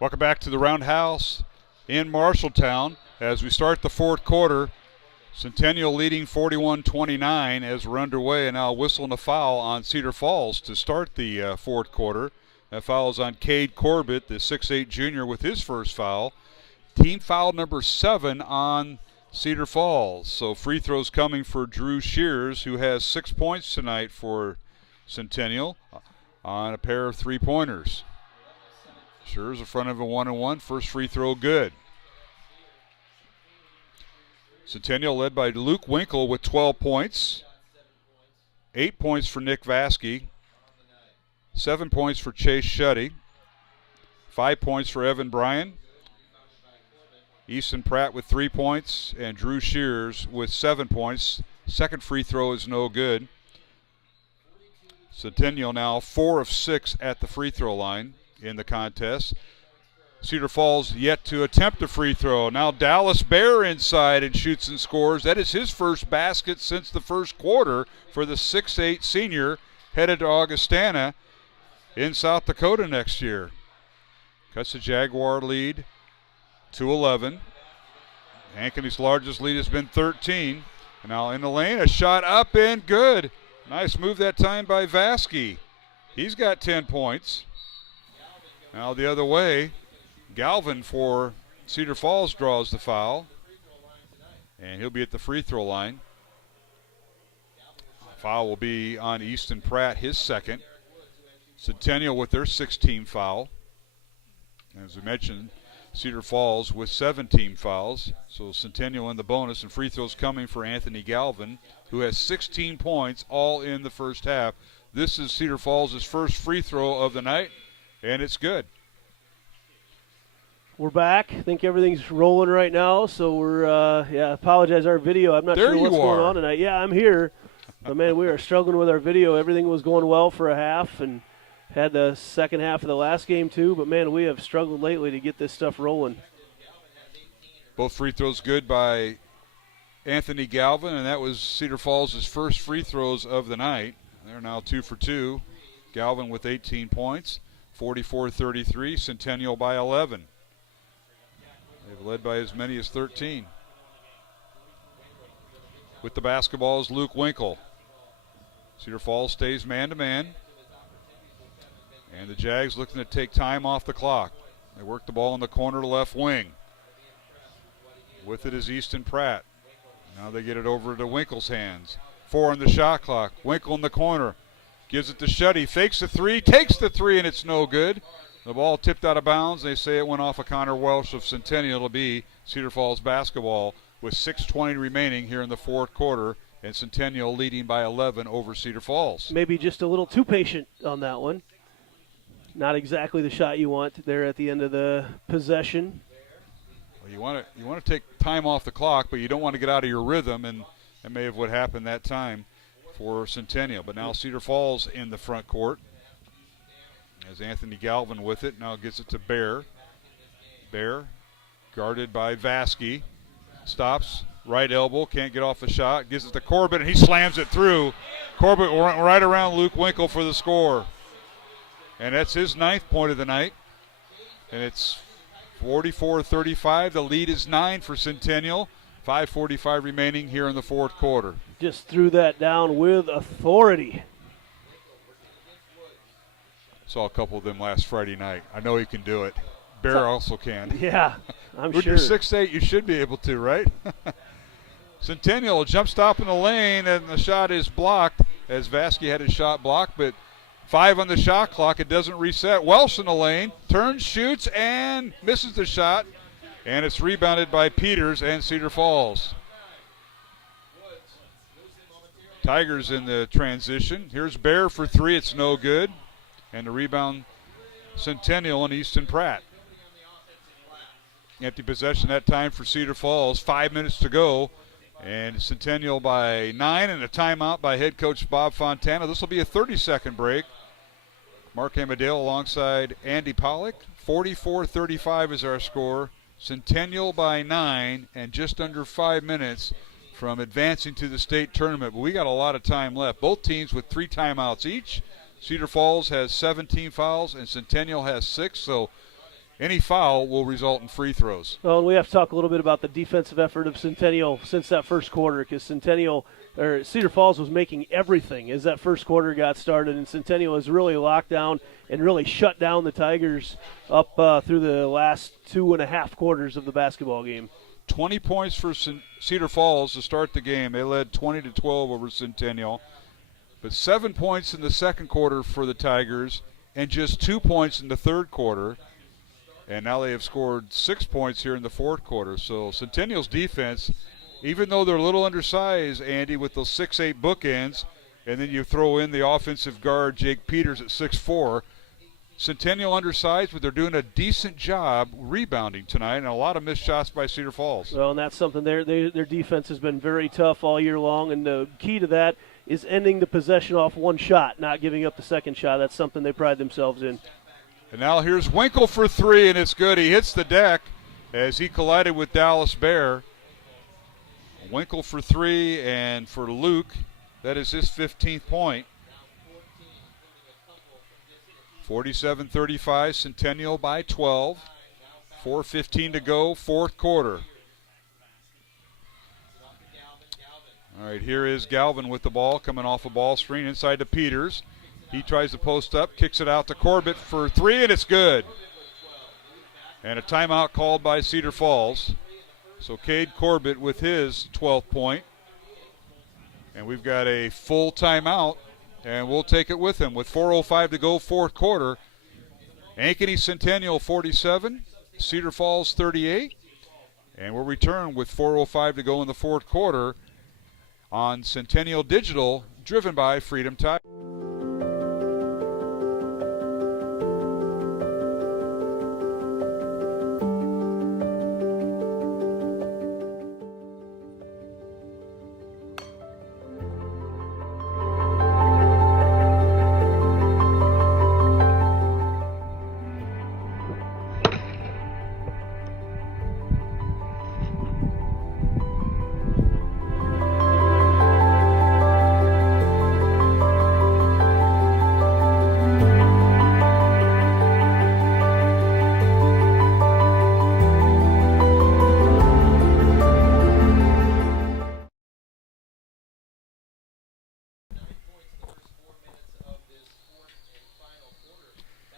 Welcome back to the Roundhouse in Marshalltown as we start the fourth quarter. Centennial leading 41-29 as we're underway, and now whistling a foul on Cedar Falls to start the fourth quarter. That foul is on Cade Corbett, the 6'8 junior, with his first foul. Team foul number 7 on Cedar Falls. So free throws coming for Drew Shears, who has 6 points tonight for Centennial on a pair of three-pointers. Shears in front of a 1-and-1. First free throw good. Centennial led by Luke Winkle with 12 points. 8 points for Nick Vasky. 7 points for Chase Shuddy. 5 points for Evan Bryan. Easton Pratt with 3 points, and Drew Shears with 7 points. Second free throw is no good. Centennial now 4 of 6 at the free throw line in the contest. Cedar Falls yet to attempt a free throw. Now Dallas Bear inside and shoots and scores. That is his first basket since the first quarter for the 6'8 senior, headed to Augustana in South Dakota next year. Cuts the Jaguar lead to 11. Ankeny's largest lead has been 13. And now in the lane, a shot up and good. Nice move that time by Vasky. He's got 10 points. Now the other way, Galvin for Cedar Falls draws the foul, and he'll be at the free throw line. Foul will be on Easton Pratt, his second. Centennial with their 16th foul. As we mentioned, Cedar Falls with 17 fouls. So Centennial in the bonus, and free throws coming for Anthony Galvin, who has 16 points all in the first half. This is Cedar Falls' first free throw of the night, and it's good. We're back. I think everything's rolling right now, so we're, apologize our video. I'm not there sure what's you going are. on tonight. Yeah, I'm here. But, man, we are struggling with our video. Everything was going well for a half and had the second half of the last game too, but, man, we have struggled lately to get this stuff rolling. Both free throws good by Anthony Galvin, and that was Cedar Falls' first free throws of the night. They're now 2 for 2. Galvin with 18 points, 44-33, Centennial by 11. They've led by as many as 13. With the basketball is Luke Winkle. Cedar Falls stays man-to-man. And the Jags looking to take time off the clock. They work the ball in the corner left wing. With it is Easton Pratt. Now they get it over to Winkle's hands. 4 on the shot clock. Winkle in the corner. Gives it to Shuddy. Fakes the three. Takes the three, and it's no good. The ball tipped out of bounds. They say it went off of Connor Welsh of Centennial. It'll be Cedar Falls basketball with 6:20 remaining here in the fourth quarter, and Centennial leading by 11 over Cedar Falls. Maybe just a little too patient on that one. Not exactly the shot you want there at the end of the possession. Well, you want to take time off the clock, but you don't want to get out of your rhythm, and that may have what happened that time for Centennial. But now Cedar Falls in the front court. As Anthony Galvin with it, now gets it to Bear. Bear, guarded by Vasky. Stops, right elbow, can't get off the shot. Gives it to Corbett, and he slams it through. Corbett right around Luke Winkle for the score. And that's his 9th point of the night. And it's 44-35. The lead is 9 for Centennial. 5:45 remaining here in the fourth quarter. Just threw that down with authority. Saw a couple of them last Friday night. I know he can do it. Bear also can. Yeah, I'm With sure. your 6'8", you should be able to, right? Centennial jump stop in the lane, and the shot is blocked as Vasky had his shot blocked, but 5 on the shot clock. It doesn't reset. Welsh in the lane, turns, shoots, and misses the shot, and it's rebounded by Peters and Cedar Falls. Tigers in the transition. Here's Bear for 3. It's no good. And the rebound, Centennial and Easton Pratt. Empty possession that time for Cedar Falls. 5 minutes to go. And Centennial by 9, and a timeout by head coach Bob Fontana. This will be a 30-second break. Mark Amadale alongside Andy Pollock. 44-35 is our score. Centennial by 9, and just under 5 minutes from advancing to the state tournament. But we got a lot of time left. Both teams with 3 timeouts each. Cedar Falls has 17 fouls, and Centennial has 6. So Any foul will result in free throws. Well, and we have to talk a little bit about the defensive effort of Centennial since that first quarter, because Cedar Falls was making everything as that first quarter got started, and Centennial has really locked down and really shut down the Tigers up through the last 2.5 quarters of the basketball game. 20 points for Cedar Falls to start the game. They led 20-12 over Centennial. But 7 points in the second quarter for the Tigers and just 2 points in the third quarter. And now they have scored 6 points here in the fourth quarter. So Centennial's defense, even though they're a little undersized, Andy, with those 6'8" bookends, and then you throw in the offensive guard, Jake Peters, at 6'4", Centennial undersized, but they're doing a decent job rebounding tonight, and a lot of missed shots by Cedar Falls. Well, and that's something their defense has been very tough all year long, and the key to that is ending the possession off one shot, not giving up the second shot. That's something they pride themselves in. And now here's Winkle for three, and it's good. He hits the deck as he collided with Dallas Bear. Winkle for three, and for Luke, that is his 15th point. 47-35, Centennial by 12. 4:15 to go, fourth quarter. All right, here is Galvin with the ball, coming off a ball screen inside to Peters. He tries to post up, kicks it out to Corbett for three, and it's good. And a timeout called by Cedar Falls. So Cade Corbett with his 12th point. And we've got a full timeout, and we'll take it with him. With 4:05 to go, fourth quarter. Ankeny Centennial 47, Cedar Falls 38. And we'll return with 4:05 to go in the fourth quarter on Centennial Digital, driven by Freedom Tire.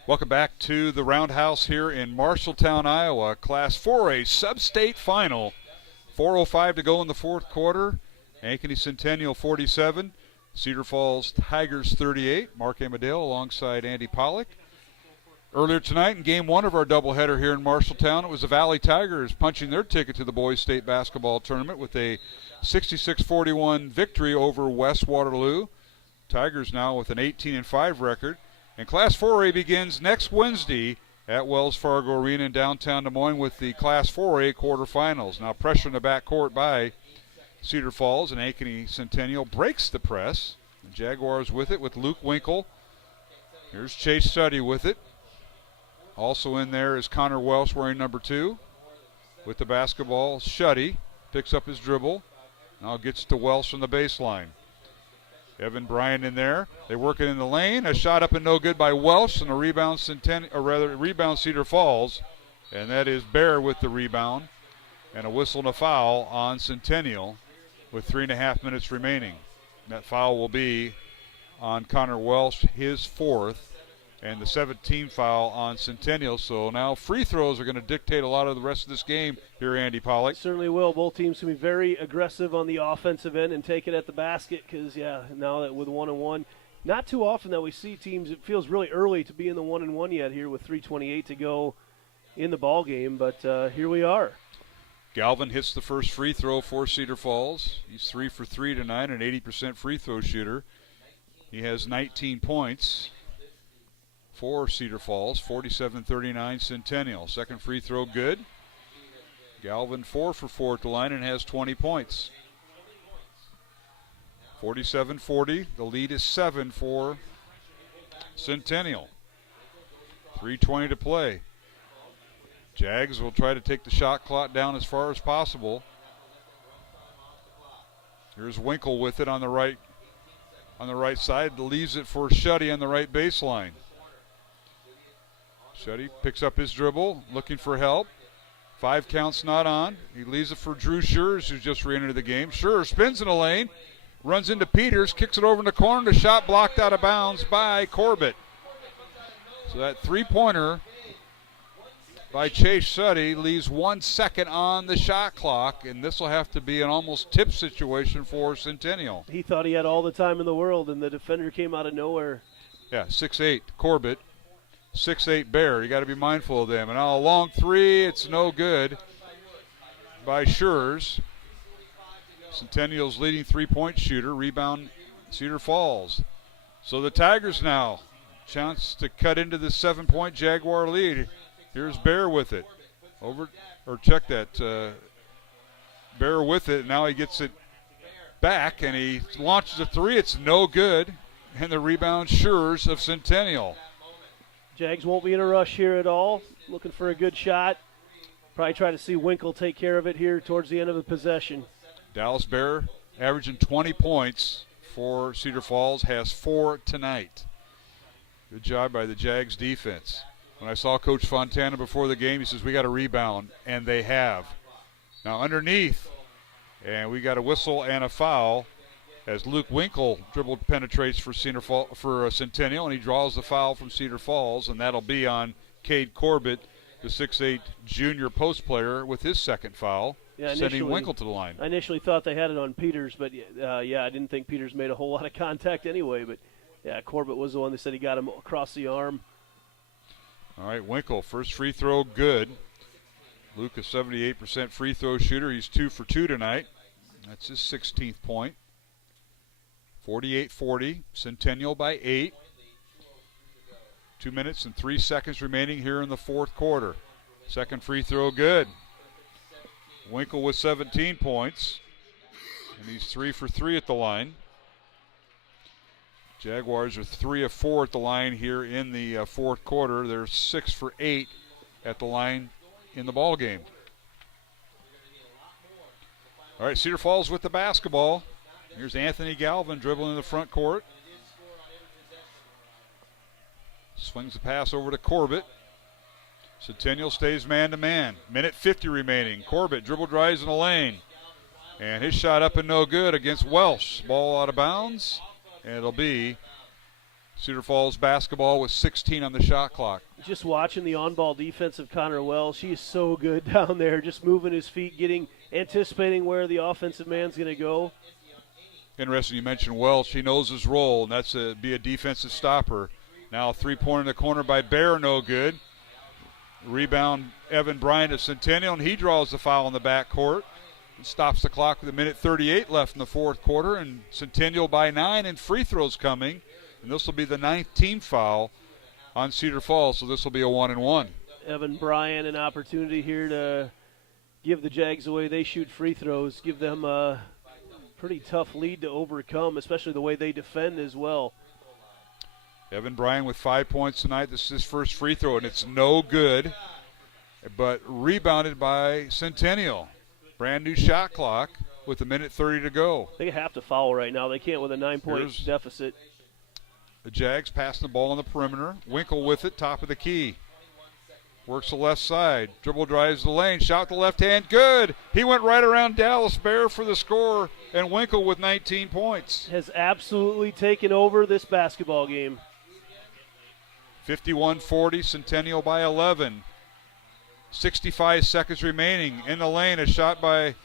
Welcome back to the Roundhouse here in Marshalltown, Iowa. Class 4A Sub-State Final. 4:05 to go in the fourth quarter. Ankeny Centennial 47, Cedar Falls Tigers 38. Mark Amadale alongside Andy Pollock. Earlier tonight in Game 1 of our doubleheader here in Marshalltown, it was the Valley Tigers punching their ticket to the Boys State Basketball Tournament with a 66-41 victory over West Waterloo. Tigers now with an 18-5 record. And Class 4A begins next Wednesday at Wells Fargo Arena in downtown Des Moines with the Class 4A quarterfinals. Now pressure in the backcourt by Cedar Falls, and Ankeny Centennial breaks the press. The Jaguars with it with Luke Winkle. Here's Chase Studdy with it. Also in there is Connor Welsh wearing number 2. With the basketball, Shuddy picks up his dribble. Now gets to Welsh from the baseline. Evan Bryan in there. They work it in the lane. A shot up and no good by Welsh, and a rebound rebound Cedar Falls. And that is Bear with the rebound. And a whistle and a foul on Centennial with 3.5 minutes remaining. That foul will be on Connor Welsh, his 4th, and the 17th foul on Centennial. So now free throws are going to dictate a lot of the rest of this game here, Andy Pollock. Certainly will. Both teams can be very aggressive on the offensive end and take it at the basket because, now that with 1-1, not too often that we see teams, it feels really early to be in the 1-1 yet here with 3:28 to go in the ball game, but here we are. Galvin hits the first free throw for Cedar Falls. He's 3 for 3 tonight, an 80% free throw shooter. He has 19 points for Cedar Falls, 47-39 Centennial. Second free throw good. Galvin 4 for 4 at the line and has 20 points. 47-40. The lead is 7 for Centennial. 3:20 to play. Jags will try to take the shot clock down as far as possible. Here's Winkle with it on the right side. Leaves it for Shuddy on the right baseline. Shetty picks up his dribble, looking for help. 5 counts not on. He leaves it for Drew Schurz, who's just re-entered the game. Schurz spins in the lane, runs into Peters, kicks it over in the corner. The shot blocked out of bounds by Corbett. So that three-pointer by Chase Shetty leaves 1 second on the shot clock, and this will have to be an almost tip situation for Centennial. He thought he had all the time in the world, and the defender came out of nowhere. Yeah, 6'8", Corbett. 6'8", Bear. You got to be mindful of them. And now a long three, it's no good by Schurz. Centennial's leading three-point shooter. Rebound, Cedar Falls. So the Tigers now, chance to cut into the 7-point Jaguar lead. Here's Bear with it. Check that. Bear with it. Now he gets it back, and he launches a three. It's no good. And the rebound, Schurz of Centennial. Jags won't be in a rush here at all. Looking for a good shot. Probably try to see Winkle take care of it here towards the end of the possession. Dallas Bear averaging 20 points for Cedar Falls, has 4 tonight. Good job by the Jags defense. When I saw Coach Fontana before the game, he says, we got a rebound, and they have. Now underneath, and we got a whistle and a foul as Luke Winkle penetrates for Centennial, and he draws the foul from Cedar Falls, and that'll be on Cade Corbett, the 6'8 junior post player, with his second foul, sending Winkle to the line. I initially thought they had it on Peters, but I didn't think Peters made a whole lot of contact anyway, but yeah, Corbett was the one that said he got him across the arm. All right, Winkle, first free throw good. Luke, a 78% free throw shooter. He's 2 for 2 tonight. That's his 16th point. 48-40, Centennial by 8. 2 minutes and 3 seconds remaining here in the fourth quarter. Second free throw good. Winkle with 17 points, and he's 3 for 3 at the line. Jaguars are 3 of 4 at the line here in the fourth quarter. They're 6 for 8 at the line in the ball game. All right, Cedar Falls with the basketball. Here's Anthony Galvin dribbling in the front court. Swings the pass over to Corbett. Centennial stays man-to-man. Minute 50 remaining. Corbett dribble drives in the lane. And his shot up and no good against Welsh. Ball out of bounds. And it'll be Cedar Falls basketball with 16 on the shot clock. Just watching the on-ball defense of Connor Welsh. He is so good down there, just moving his feet, anticipating where the offensive man's going to go. Interesting you mentioned Welsh. He knows his role, and that's to be a defensive stopper. Now a three-pointer in the corner by Bear, no good. Rebound, Evan Bryant of Centennial, and he draws the foul in the backcourt. Stops the clock with a minute 38 left in the fourth quarter, and Centennial by 9, and free throws coming. And this will be the 9th team foul on Cedar Falls, so this will be a 1-and-1. Evan Bryant, an opportunity here to give the Jags away. They shoot free throws, give them a pretty tough lead to overcome, especially the way they defend as well. Evan Bryant with 5 points tonight. This is his first free throw, and it's no good, but rebounded by Centennial. Brand new shot clock with a minute 30 to go. They have to foul right now. They can't with a 9-point deficit. The Jags passing the ball on the perimeter. Winkle with it, top of the key. Works the left side. Dribble drives the lane. Shot the left hand. Good. He went right around Dallas Bear for the score. And Winkle with 19 points. Has absolutely taken over this basketball game. 51-40. Centennial by 11. 65 seconds remaining. In the lane. A shot by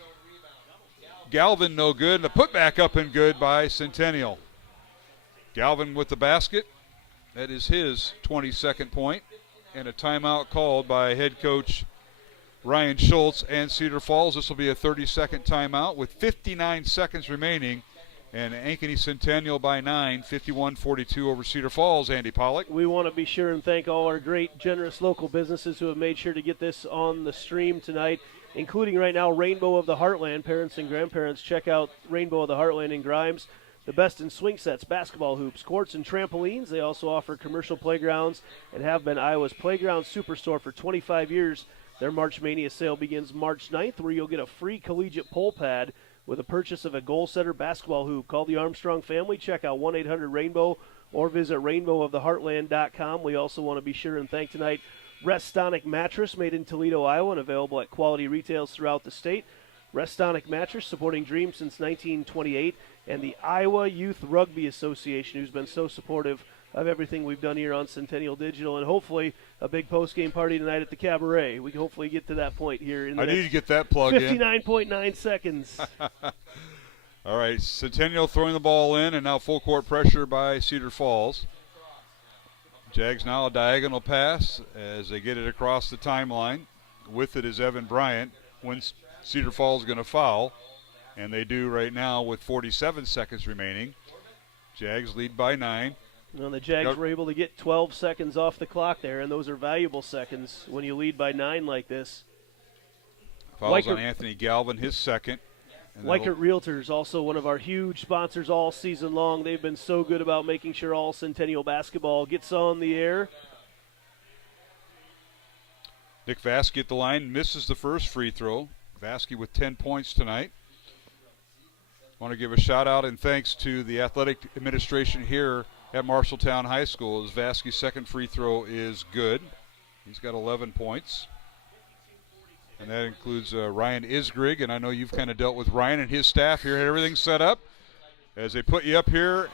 Galvin. No good. And a putback up and good by Centennial. Galvin with the basket. That is his 22nd point. And a timeout called by head coach Ryan Schultz and Cedar Falls. This will be a 30-second timeout with 59 seconds remaining. And Ankeny Centennial by 9, 51-42 over Cedar Falls. Andy Pollack. We want to be sure and thank all our great, generous local businesses who have made sure to get this on the stream tonight, including right now Rainbow of the Heartland. Parents and grandparents, check out Rainbow of the Heartland in Grimes. The best in swing sets, basketball hoops, courts, and trampolines. They also offer commercial playgrounds and have been Iowa's playground superstore for 25 years. Their March Mania sale begins March 9th, where you'll get a free collegiate pole pad with a purchase of a goal setter basketball hoop. Call the Armstrong family. Check out 1-800-RAINBOW or visit rainbowoftheheartland.com. We also want to be sure and thank tonight Restonic mattress made in Toledo, Iowa, and available at quality retails throughout the state. Restonic mattress supporting dreams since 1928, and the Iowa Youth Rugby Association, who's been so supportive of everything we've done here on Centennial Digital, and hopefully a big post-game party tonight at the Cabaret. We can hopefully get to that point here in the I need to get that plug 59.9 seconds. All right, Centennial throwing the ball in, and now full court pressure by Cedar Falls. Jags now a diagonal pass as they get it across the timeline. With it is Evan Bryant. When Cedar Falls going to foul, and they do right now with 47 seconds remaining. Jags lead by 9. Well, the Jags were able to get 12 seconds off the clock there, and those are valuable seconds when you lead by 9 like this. Fouls on Anthony Galvin, his second. Weichert Realtors, also one of our huge sponsors all season long. They've been so good about making sure all Centennial basketball gets on the air. Nick Vasky at the line, misses the first free throw. Vasky with 10 points tonight. I want to give a shout out and thanks to the athletic administration here at Marshalltown High School, as Vasky's second free throw is good. He's got 11 points. And that includes Ryan Isgrig, and I know you've kind of dealt with Ryan and his staff here, had everything set up as they put you up here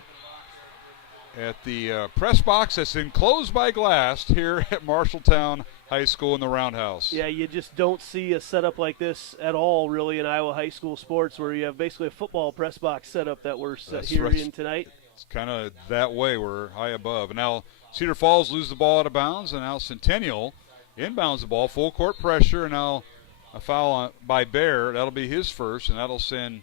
at the press box that's enclosed by glass here at Marshalltown High School in the Roundhouse. Yeah, you just don't see a setup like this at all, really, in Iowa high school sports, where you have basically a football press box setup that we're here in tonight. It's kind of that way. We're high above. And now Cedar Falls lose the ball out of bounds, and now Centennial inbounds the ball, full court pressure, and now a foul by Bear. That'll be his first, and that'll send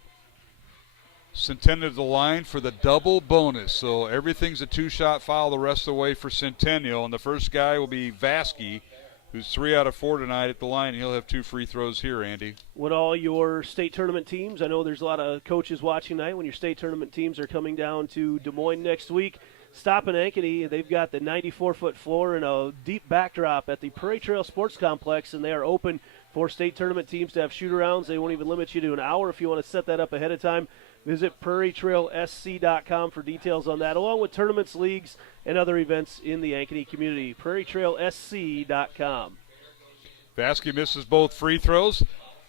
Centennial to the line for the double bonus. So everything's a two-shot foul the rest of the way for Centennial, and the first guy will be Vasky, who's 3 out of 4 tonight at the line. He'll have 2 free throws here, Andy. Would all your state tournament teams, I know there's a lot of coaches watching tonight, when your state tournament teams are coming down to Des Moines next week, stop in Ankeny. They've got the 94-foot floor and a deep backdrop at the Prairie Trail Sports Complex, and they are open for state tournament teams to have shoot-arounds. They won't even limit you to an hour if you want to set that up ahead of time. Visit prairietrailsc.com for details on that, along with tournaments, leagues, and other events in the Ankeny community. prairietrailsc.com. Vasky misses both free throws.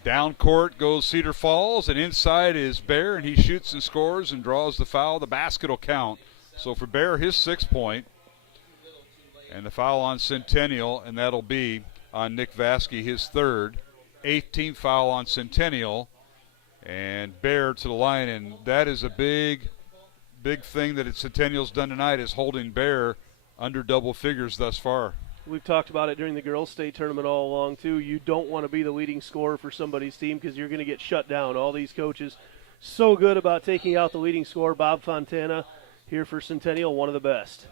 Down court goes Cedar Falls, and inside is Bear, and he shoots and scores and draws the foul. The basket will count. So for Bear, his 6th point. And the foul on Centennial, and that'll be on Nick Vasky, his 3rd. 18th foul on Centennial. And Bear to the line, and that is a big thing that Centennial's done tonight, is holding Bear under double figures thus far. We've talked about it during the girls' state tournament all along, too. You don't want to be the leading scorer for somebody's team because you're going to get shut down. All these coaches so good about taking out the leading scorer. Bob Fontana here for Centennial, one of the best.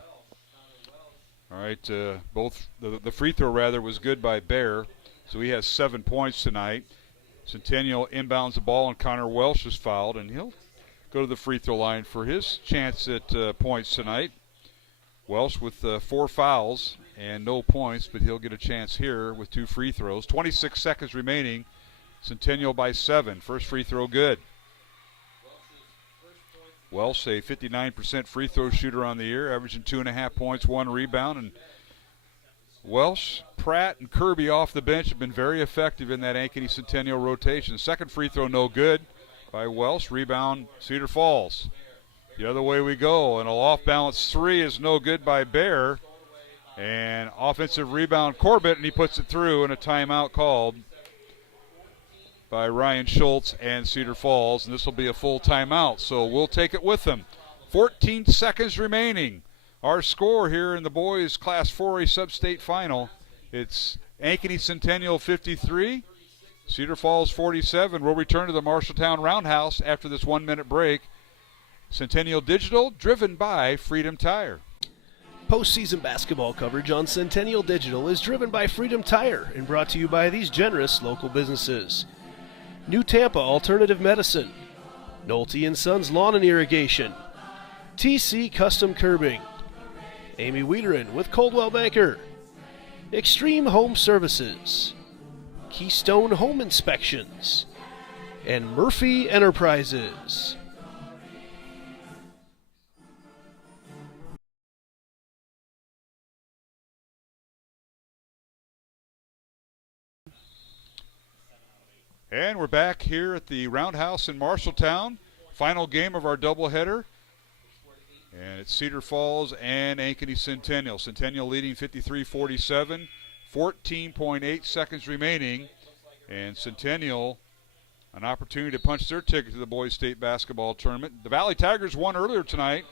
All right, both the free throw, rather, was good by Bear, so he has 7 points tonight. Centennial inbounds the ball, and Connor Welsh is fouled, and he'll go to the free throw line for his chance at points tonight. Welsh with 4 fouls and no points, but he'll get a chance here with 2 free throws. 26 seconds remaining. Centennial by 7. First free throw good. Welsh, a 59% free throw shooter on the year, averaging 2.5 points, 1 rebound. And Welsh, Pratt, and Kirby off the bench have been very effective in that Ankeny Centennial rotation. Second free throw no good by Welsh. Rebound Cedar Falls. The other way we go, and an off-balance 3 is no good by Bear. And offensive rebound Corbett, and he puts it through, and a timeout called by Ryan Schultz and Cedar Falls, and this will be a full timeout, so we'll take it with them. 14 seconds remaining. Our score here in the boys Class 4A Sub-State Final, it's Ankeny Centennial 53, Cedar Falls 47. We'll return to the Marshalltown Roundhouse after this 1-minute break. Centennial Digital, driven by Freedom Tire. Postseason basketball coverage on Centennial Digital is driven by Freedom Tire and brought to you by these generous local businesses. New Tampa Alternative Medicine, Nolte & Sons Lawn and Irrigation, TC Custom Curbing, Amy Wiederin with Coldwell Banker, Extreme Home Services, Keystone Home Inspections, and Murphy Enterprises. And we're back here at the Roundhouse in Marshalltown. Final game of our doubleheader. And it's Cedar Falls and Ankeny Centennial. Centennial leading 53-47, 14.8 seconds remaining. And Centennial, an opportunity to punch their ticket to the boys state basketball tournament. The Valley Tigers won earlier tonight,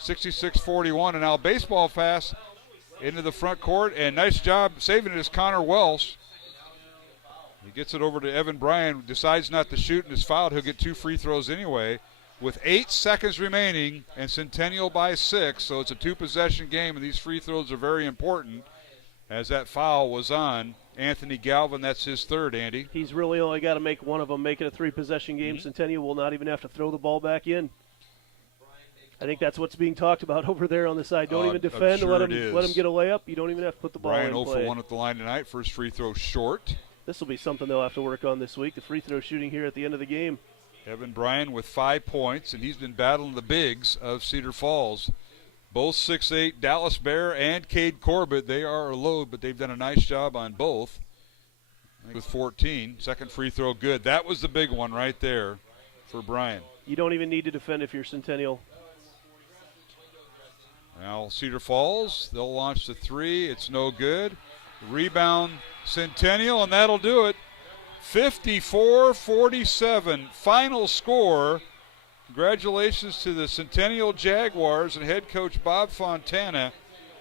66-41. And now baseball fast into the front court. And nice job saving it is Connor Welsh. He gets it over to Evan Bryan, decides not to shoot and is fouled. He'll get 2 free throws anyway. With 8 seconds remaining and Centennial by 6, so it's a 2-possession game, and these free throws are very important as that foul was on Anthony Galvin. That's his third, Andy. He's really only got to make one of them, make it a 3-possession game. Centennial will not even have to throw the ball back in. I think that's what's being talked about over there on the side. Don't even defend. Sure let him get a layup. You don't even have to put the ball in play. Bryan 0 for 1 at the line tonight. First free throw short. This will be something they'll have to work on this week, the free throw shooting here at the end of the game. Evan Bryan with 5 points, and he's been battling the bigs of Cedar Falls. Both 6'8", Dallas Bear and Cade Corbett. They are a load, but they've done a nice job on both. With 14, second free throw good. That was the big one right there for Bryan. You don't even need to defend if you're Centennial. Now Cedar Falls, they'll launch the 3. It's no good. Rebound Centennial, and that'll do it. 54-47, final score. Congratulations to the Centennial Jaguars and head coach Bob Fontana,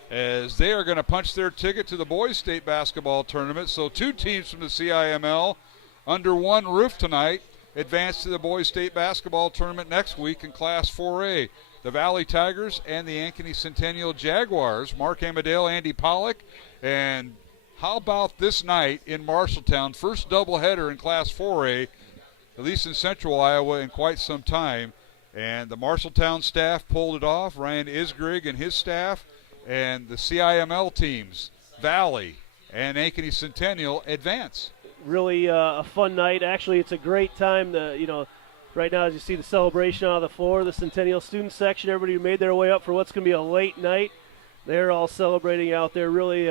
as they are going to punch their ticket to the boys state basketball tournament. So 2 teams from the CIML under one roof tonight advance to the boys state basketball tournament next week in Class 4A. The Valley Tigers and the Ankeny Centennial Jaguars. Mark Amadale, Andy Pollock, and how about this night in Marshalltown? First doubleheader in Class 4A, at least in Central Iowa, in quite some time. And the Marshalltown staff pulled it off. Ryan Isgrig and his staff, and the CIML teams, Valley and Ankeny Centennial, advance. Really a fun night. Actually, it's a great time. Right now, as you see the celebration on the floor, the Centennial student section, everybody who made their way up for what's going to be a late night, they're all celebrating out there. Really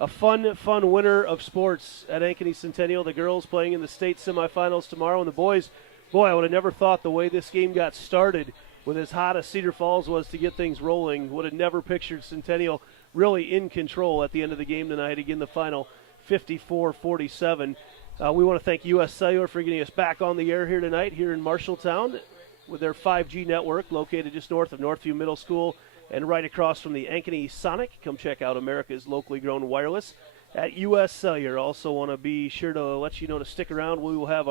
a fun winter of sports at Ankeny Centennial. The girls playing in the state semifinals tomorrow, and the boys, I would have never thought the way this game got started with as hot as Cedar Falls was to get things rolling, would have never pictured Centennial really in control at the end of the game tonight. Again, the final 54-47. We want to thank U.S. Cellular for getting us back on the air here tonight here in Marshalltown with their 5G network located just north of Northview Middle School and right across from the Ankeny Sonic. Come check out America's locally grown wireless at U.S. Cellular. Also want to be sure to let you know to stick around. We will have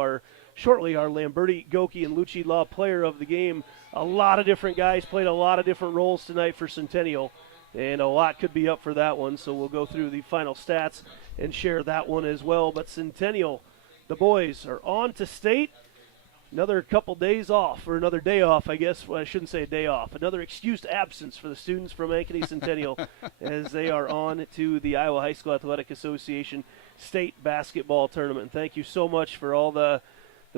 shortly our Lamberti, Goki, and Lucci Law player of the game. A lot of different guys played a lot of different roles tonight for Centennial, and a lot could be up for that one. So we'll go through the final stats and share that one as well. But Centennial, the boys, are on to state. Another couple days off, or another day off, I guess. Well, I shouldn't say a day off. Another excused absence for the students from Ankeny Centennial as they are on to the Iowa High School Athletic Association state basketball tournament. Thank you so much for all the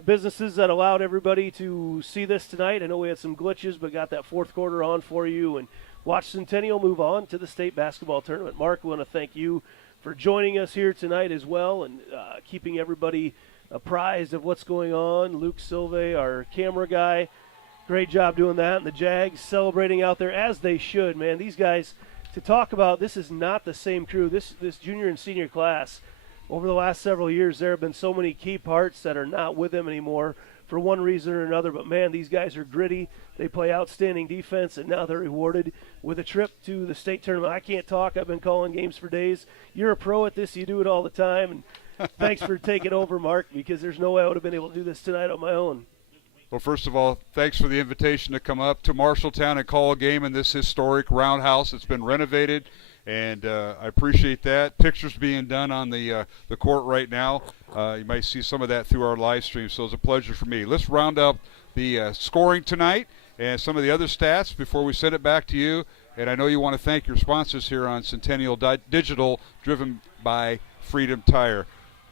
businesses that allowed everybody to see this tonight. I know we had some glitches, but got that fourth quarter on for you and watch Centennial move on to the state basketball tournament. Mark, we want to thank you for joining us here tonight as well and keeping everybody apprised of what's going on. Luke Silve, our camera guy, great job doing that. And the Jags celebrating out there as they should, man. These guys, to talk about, this is not the same crew. This junior and senior class, over the last several years, there have been so many key parts that are not with them anymore for one reason or another. But, man, these guys are gritty. They play outstanding defense, and now they're rewarded with a trip to the state tournament. I can't talk. I've been calling games for days. You're a pro at this. You do it all the time. And thanks for taking over, Mark, because there's no way I would have been able to do this tonight on my own. Well, first of all, thanks for the invitation to come up to Marshalltown and call a game in this historic roundhouse. It's been renovated, and I appreciate that. Pictures being done on the court right now. You might see some of that through our live stream, so it's a pleasure for me. Let's round up the scoring tonight and some of the other stats before we send it back to you. And I know you want to thank your sponsors here on Centennial Digital, driven by Freedom Tire.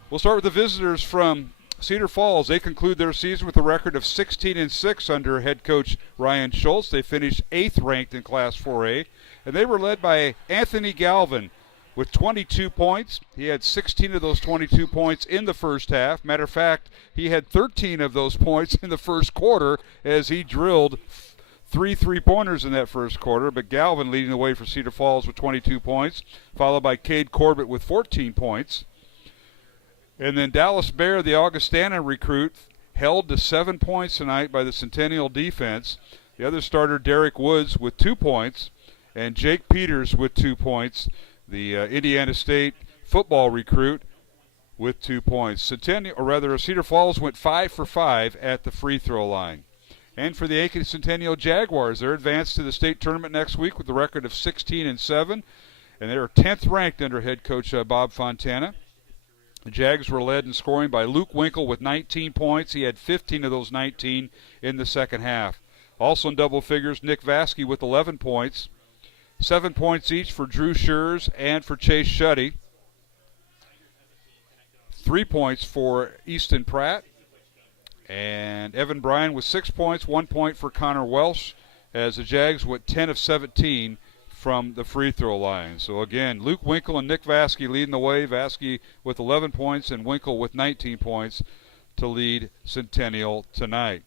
We'll start with the visitors from Cedar Falls. They conclude their season with a record of 16-6 under head coach Ryan Schultz. They finished 8th ranked in Class 4A, and they were led by Anthony Galvin, with 22 points. He had 16 of those 22 points in the first half. Matter of fact, he had 13 of those points in the first quarter as he drilled 3 3-pointers in that first quarter. But Galvin leading the way for Cedar Falls with 22 points, followed by Cade Corbett with 14 points. And then Dallas Bear, the Augustana recruit, held to 7 points tonight by the Centennial defense. The other starter, Derek Woods, with 2 points, and Jake Peters with 2 points, the Indiana State football recruit, with 2 points. Cedar Falls went 5 for 5 at the free throw line. And for the Ankeny Centennial Jaguars, they're advanced to the state tournament next week with a record of 16-7, and they're 10th ranked under head coach Bob Fontana. The Jags were led in scoring by Luke Winkle with 19 points. He had 15 of those 19 in the second half. Also in double figures, Nick Vasky with 11 points. 7 points each for Drew Schurz and for Chase Shuddy. 3 points for Easton Pratt. And Evan Bryan with 6 points, 1 point for Connor Welsh, as the Jags went 10 of 17 from the free throw line. So again, Luke Winkle and Nick Vasky leading the way. Vasky with 11 points and Winkle with 19 points to lead Centennial tonight.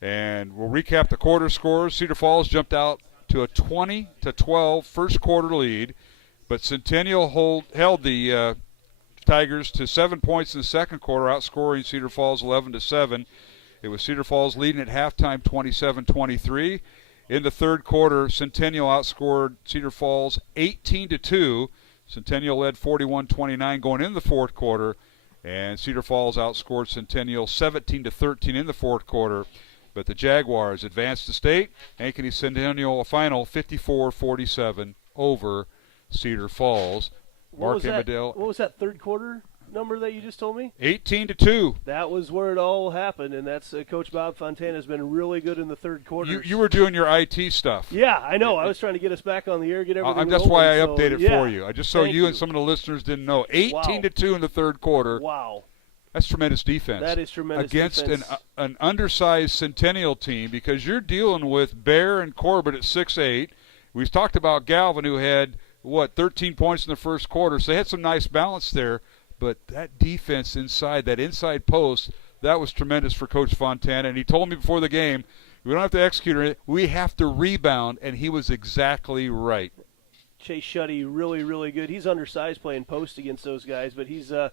And we'll recap the quarter scores. Cedar Falls jumped out to a 20-12 first quarter lead, but Centennial held the Tigers to 7 points in the second quarter, outscoring Cedar Falls 11-7. It was Cedar Falls leading at halftime 27-23. In the third quarter, Centennial outscored Cedar Falls 18-2. Centennial led 41-29 going into the fourth quarter, and Cedar Falls outscored Centennial 17-13 in the fourth quarter. But the Jaguars advanced to state. Ankeny Centennial a final 54-47 over Cedar Falls. What was that third quarter number that you just told me? 18-2. That was where it all happened, and that's Coach Bob Fontana has been really good in the third quarter. You were doing your IT stuff. Yeah, I know. I was trying to get us back on the air, get everything That's rolling, why I updated for you. I just so Thank you and some of the listeners didn't know. 18-2 in the third quarter. Wow. That's tremendous defense. That is tremendous against defense. an undersized Centennial team, because you're dealing with Bear and Corbett at 6'8". We've talked about Galvin, who had 13 points in the first quarter, so they had some nice balance there. But that defense inside, that inside post, that was tremendous for Coach Fontana. And he told me before the game, we don't have to execute it, we have to rebound, and he was exactly right. Chase Shuddy, really, really good. He's undersized playing post against those guys, but he's a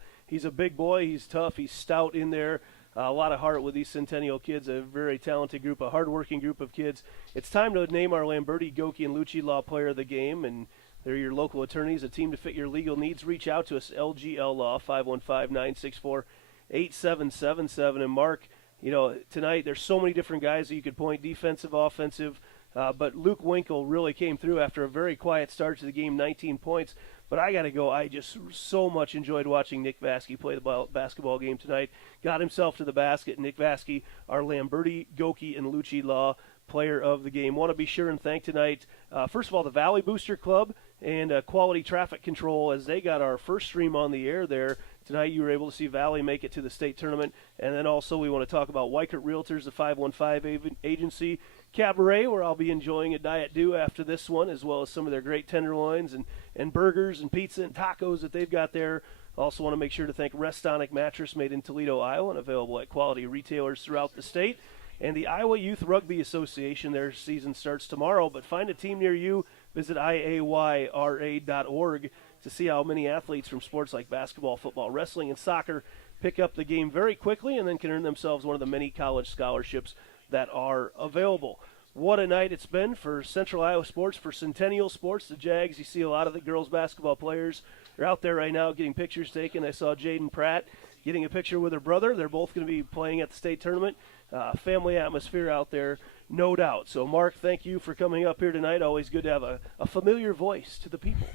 big boy. He's tough. He's stout in there. A lot of heart with these Centennial kids, a very talented group, a hardworking group of kids. It's time to name our Lamberti, Goki, and Lucci Law Player of the Game, and they're your local attorneys, a team to fit your legal needs. Reach out to us, LGL Law, 515-964-8777. And Mark, tonight there's so many different guys that you could point, defensive, offensive, but Luke Winkle really came through after a very quiet start to the game, 19 points. But I got to go, I just so much enjoyed watching Nick Vasky play the basketball game tonight. Got himself to the basket. Nick Vasky, our Lamberti, Goki, and Lucci Law Player of the Game. Want to be sure and thank tonight, first of all, the Valley Booster Club and Quality Traffic Control, as they got our first stream on the air there. Tonight you were able to see Valley make it to the state tournament. And then also we want to talk about Weikert Realtors, the 515 agency, Cabaret, where I'll be enjoying a Diet Dew after this one, as well as some of their great tenderloins and burgers and pizza and tacos that they've got there. Also want to make sure to thank Restonic Mattress, made in Toledo, Iowa, and available at quality retailers throughout the state. And the Iowa Youth Rugby Association, their season starts tomorrow, but find a team near you. Visit iayra.org to see how many athletes from sports like basketball, football, wrestling, and soccer pick up the game very quickly and then can earn themselves one of the many college scholarships that are available. What a night it's been for Central Iowa sports, for Centennial sports, the Jags. You see a lot of the girls basketball players are out there right now getting pictures taken. I saw Jaden Pratt getting a picture with her brother. They're both going to be playing at the state tournament. Family atmosphere out there, no doubt. So, Mark, thank you for coming up here tonight. Always good to have a familiar voice to the people.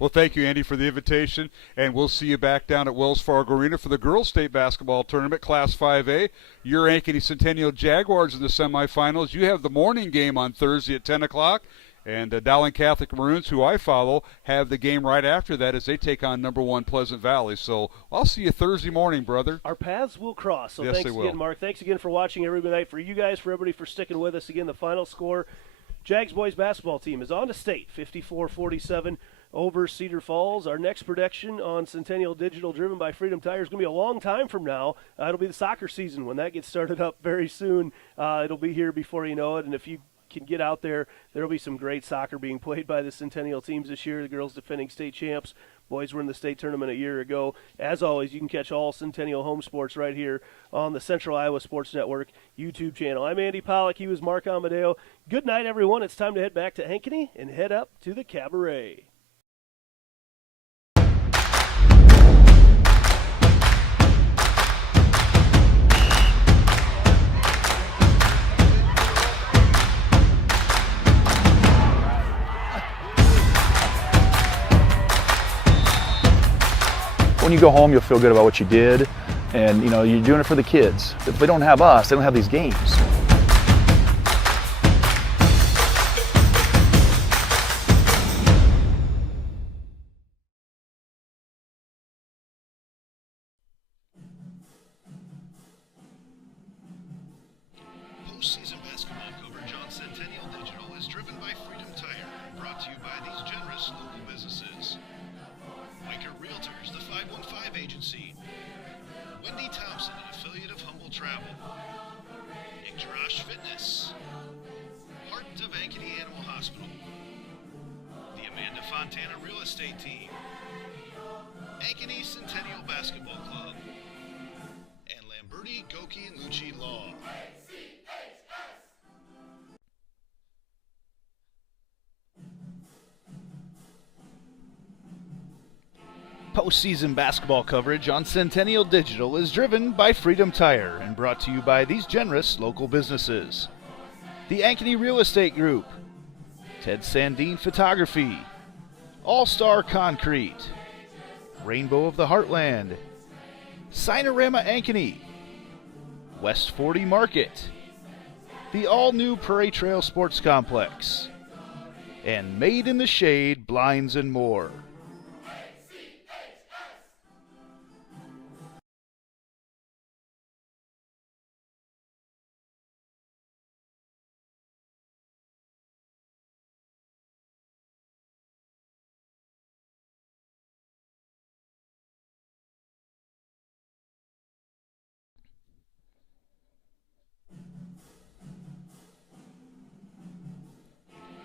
Well, thank you, Andy, for the invitation. And we'll see you back down at Wells Fargo Arena for the girls' state basketball tournament, Class 5A. Your Ankeny Centennial Jaguars in the semifinals. You have the morning game on Thursday at 10 o'clock. And Dowling Catholic Maroons, who I follow, have the game right after that as they take on number 1 Pleasant Valley. So I'll see you Thursday morning, brother. Our paths will cross. So yes, thanks again, Mark. Thanks again for watching every night. For you guys, for everybody for sticking with us. Again, the final score, Jags boys basketball team is on to state, 54-47 over Cedar Falls. Our next prediction on Centennial Digital, driven by Freedom Tire, is going to be a long time from now. It'll be the soccer season when that gets started up very soon. It'll be here before you know it, and if you can get out there, there'll be some great soccer being played by the Centennial teams this year. The girls defending state champs. Boys were in the state tournament a year ago. As always, you can catch all Centennial home sports right here on the Central Iowa Sports Network YouTube channel. I'm Andy Pollack. He was Mark Amadeo. Good night, everyone. It's time to head back to Ankeny and head up to the Cabaret. When you go home, you'll feel good about what you did, and you're doing it for the kids. If they don't have us, they don't have these games. Postseason basketball coverage on Centennial Digital is driven by Freedom Tire, brought to you by these generous local businesses. Wiker Realtors, the 515 Agency. Wendy Thompson, an affiliate of Humble Travel. Igdrash Fitness. Heart of Ankeny Animal Hospital. The Amanda Fontana Real Estate Team. Ankeny Centennial Basketball Club. And Lamberti, Goki, and Lucci Law. Postseason basketball coverage on Centennial Digital is driven by Freedom Tire and brought to you by these generous local businesses. The Ankeny Real Estate Group, Ted Sandine Photography, All-Star Concrete, Rainbow of the Heartland, Sinorama Ankeny, West 40 Market, the all-new Prairie Trail Sports Complex, and Made in the Shade Blinds and More.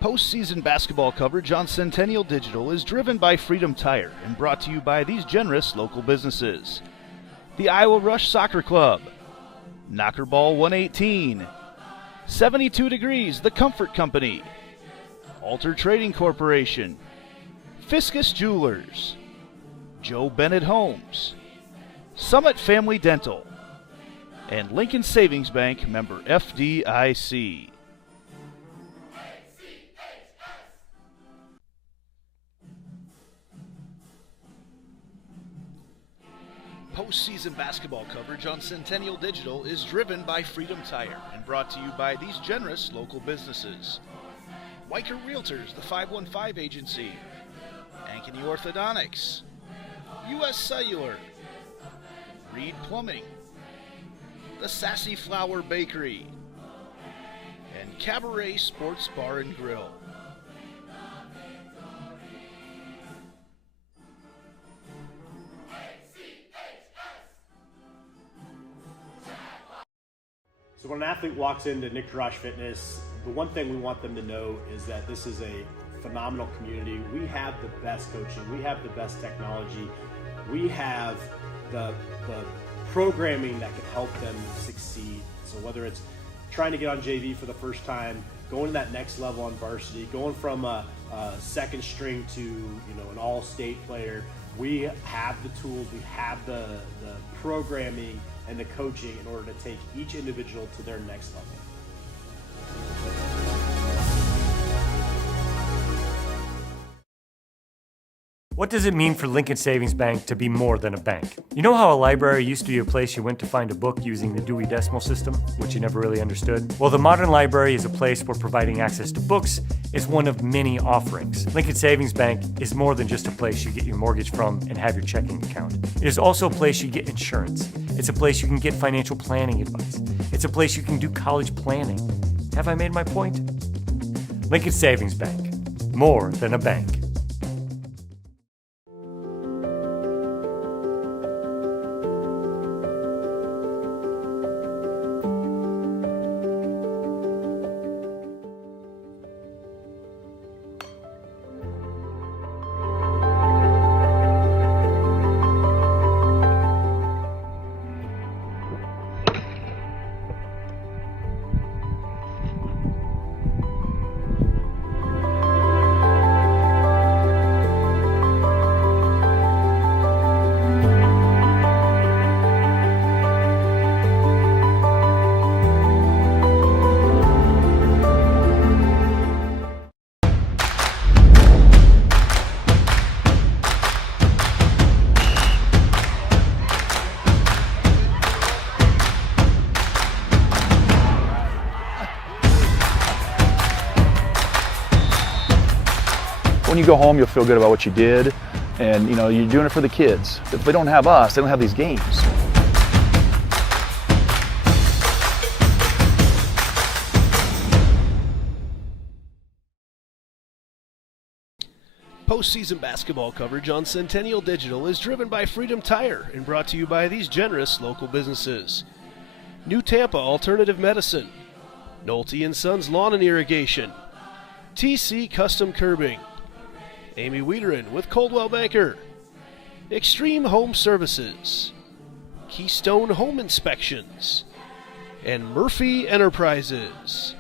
Postseason basketball coverage on Centennial Digital is driven by Freedom Tire and brought to you by these generous local businesses. The Iowa Rush Soccer Club, Knockerball 118, 72 Degrees, The Comfort Company, Alter Trading Corporation, Fiscus Jewelers, Joe Bennett Homes, Summit Family Dental, and Lincoln Savings Bank, member FDIC. Postseason basketball coverage on Centennial Digital is driven by Freedom Tire and brought to you by these generous local businesses. Wiker Realtors, the 515 Agency, Ankeny Orthodontics, U.S. Cellular, Reed Plumbing, the Sassy Flower Bakery, and Cabaret Sports Bar and Grill. So when an athlete walks into Igdrash Fitness, the one thing we want them to know is that this is a phenomenal community. We have the best coaching. We have the best technology. We have the programming that can help them succeed. So whether it's trying to get on JV for the first time, going to that next level on varsity, going from a second string to an all-state player, we have the tools, we have the programming and the coaching in order to take each individual to their next level. What does it mean for Lincoln Savings Bank to be more than a bank? You know how a library used to be a place you went to find a book using the Dewey Decimal System, which you never really understood? Well, the modern library is a place where providing access to books is one of many offerings. Lincoln Savings Bank is more than just a place you get your mortgage from and have your checking account. It is also a place you get insurance. It's a place you can get financial planning advice. It's a place you can do college planning. Have I made my point? Lincoln Savings Bank, more than a bank. you go home, you'll feel good about what you did. And you know, you're doing it for the kids. If they don't have us, they don't have these games. Postseason basketball coverage on Centennial Digital is driven by Freedom Tire and brought to you by these generous local businesses. New Tampa Alternative Medicine, Nolte & Sons Lawn and Irrigation, TC Custom Curbing, Amy Wiederin with Coldwell Banker, Extreme Home Services, Keystone Home Inspections, and Murphy Enterprises.